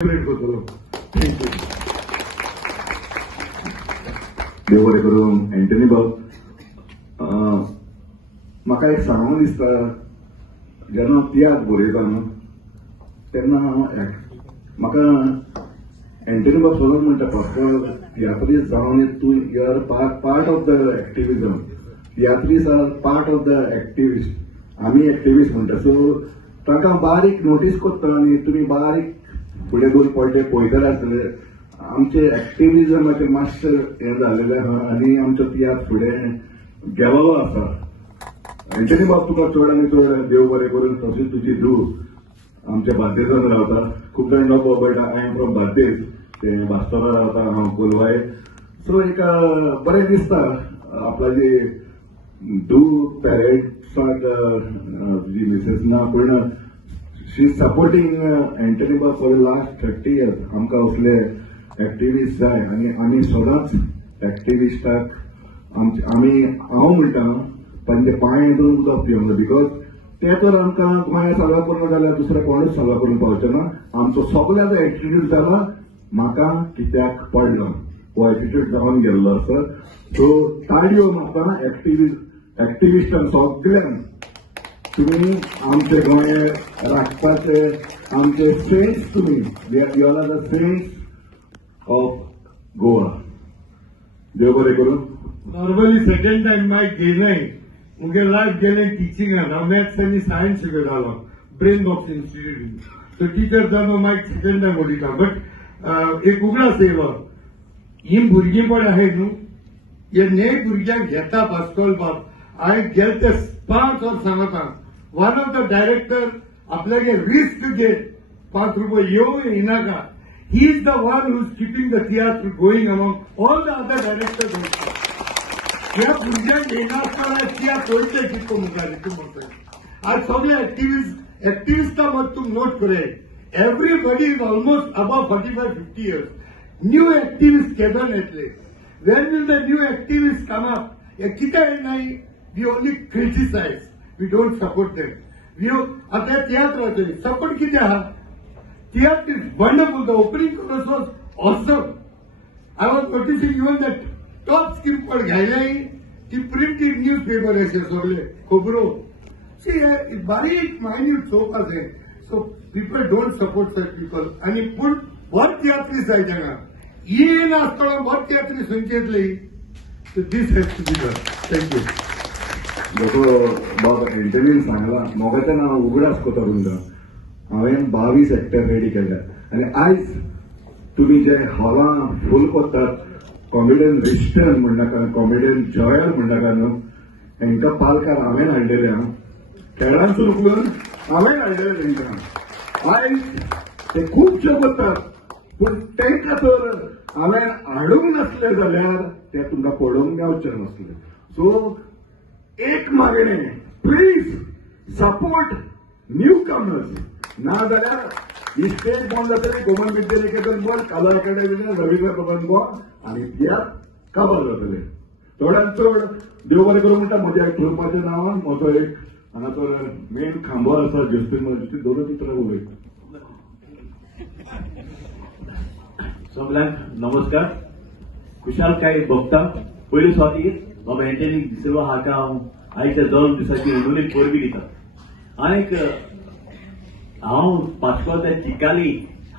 देव बरें करूं. एंटनी बाब, म्हाका एक सांगूंक दिसता, जेन्ना हांव तियात्र बरयता न्हू तेन्ना म्हाका एंटनी बाब सदांच म्हणटा, पास्कल तियात्रीस्ट जावन तूं you are part of the activism. Tiatrist are part of the activist. आमी एक्टिविस्ट म्हणटा. सो तांकां बारीक नोटीस करता आनी तुमी बारीक फुडें दोन पॉयंट पळयतले आसतले. आमचे एक्टिविजमाचे मातशें हें जाल्लेलें आहा आनी आमचो तियात्र फुडें गेलोलो आसा. एंटनी बाब, तुका चड आनी चड देव बरें करून. तशेंच तुजी धूव आमच्या बार्देसान रावता. खूब जाण नको but I am from Bardez. ते बास्तोरा रावता, हांव कोलवाय. सो एक बरें दिसता आपला जी धूव पेरंट्साक तुजी मिसेस ना पूण शी इज सपोर्टिंग एंटनी बाब फॉर द लास्ट 30 years. आमकां असले एक्टिविस्ट जाय आनी आमी सदांच एक्टिविस्टाक हांव म्हणटा तांचे पांय धरून उदक पिवंक जाय. बिकॉज ते तर आमकां गोंया सर्वा करून जाल्यार दुसऱ्या कोणूच सर्वा करून पावचे ना. आमचो सगळ्याचो एटिट्यूड जाला म्हाका कित्याक पडला हो एटिट्यूड जावन गेल्लो आसा. सो ताळयो म्हाका एक्टिविस्टांक सगळ्यांक. तुम्ही आमचे गोंय राखपाचे आमचे सेंट्स. तुम्ही you are the saints of Goa. देव बरें करूं. नॉर्मली सेकंड टाइम माय गेलें मुगे लायफ गेलें टिचिंगान. हांव मॅथ्स आनी सायन्स शिकयतालो brain box institute. So teacher जावन माय सेकंड टाइम उलयता. बट एक उगडास येयलो. ही भुरगींपण आहाय न्हू, हे नेक भुरग्यांक घेता पास्कोल बाब. हांवें गेले ते 5 वर्स सांगता. वन ऑफ द डायरेक्टर आपल्यागे रिस्क घे, ₹5 येवं येनाका. He is the one who is keeping the theatre going among all the other directors also. ह्या भुरग्यांक येनासतना तियात्र वयतले कितको मुखार तूं म्हणटा. आज सगळे एक्टिविस्टां मत तूं नोट करे. Everybody is almost above 45-50 years. New activist केदोन येतले. When will the new activist come up? हे कित्याक नाही? We only criticise. We don't support them. आता theatre support किती आहा? Theatre is wonderful. The opening chorus was awesome. I was noticing even that top scheme पण घ्यायलाही ती printed newspaper असे सगळे खबरो. See, बारीक minute चौक आहे. So people don't support such people. आणि पूण बहुत theatrists आहे त्यांना. येन असताना बहुत theatrists संख्येतले. So this has to be done. Thank you. जसो बाब एंटनीन सांगला, मोगाचें नांव उगडास कोतरुंगा. हांवें 22 हेक्टर रेडी केल्या आनी आयज तुमी जे हॉलां फूल करतात, कॉमेडियन रिस्टन म्हणनाका, कॉमेडियन जॉयल म्हणनाका न्हू, हेंकां पालकार हांवें हाडलेले. खेळांसून उखलून हांवें हाडलेले तेंकां. आयज ते खूबशे करतात पूण तेंकां तर हांवें हाडूंक नासले जाल्यार ते तुमकां पळोवंक मेळचें नासलें. सो एक मागणें, प्लीज सपोर्ट न्यू कमर्स. नाजाल्यार ही स्टेज बंद जातली. गोमन विद्यानिकेतन बंद, कला अकादमीन रवींद्र भवन बंद आनी तियात्र काबार जातले. चडांत चड देव बरें करूं म्हणटा. म्हज्या ट्रुपाच्या नांवान म्हजो एक हांगासर मेन खांबो आसा जस्टीन मॅजिस्ट्रेट. दोन चित्रां उलय. सगळ्यांक नमस्कार. खुशालकाय भोगता. पयली स्वाती बाबा एंटनी डिसिल्वा हाका हांव आयच्या जल्म दिसाची उलोवणेक परबी दिता. आनीक हांव पास्को त्या चिकाली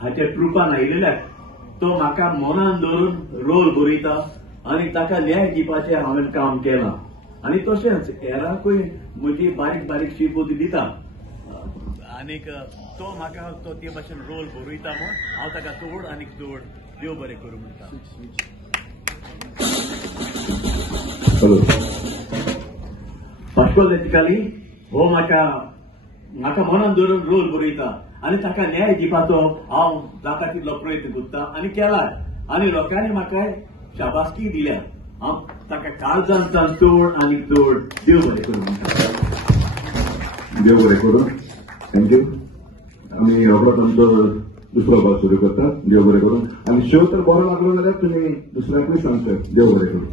हाच्या ट्रुपान आयिल्ल्याक तो म्हाका मनान धरून रोल बरयता आनी ताका न्याय दिवपाचें हांवें काम केलां. आनी तशेंच हेरांकूय म्हजी बारीक बारीकशी पोती दिता. आनीक तो म्हाका तो ते भाशेन रोल बरयता म्हूण हांव ताका चड आनीक चड देव बरें करूं म्हणटा. पास्को चिकाली हो म्हाका मनान धरून रोल बरयता आनी ताका न्याय दिवपाचो हांव जाता तितलो प्रयत्न करता आनी केला. आनी लोकांनी म्हाका शाबासकी दिल्या. हांव ताका काळजांतल्यान चड आनी चड देव बरें करूं म्हणटा. देव बरें करूं. थँक्यू. आमी रोखडोच आमचो दुसरो भाग सुरू करतात. देव बरें करूं. आनी शो तर बरो लागलो जाल्यार तुमी दुसऱ्याकूय सांगतात. देव बरें करूं.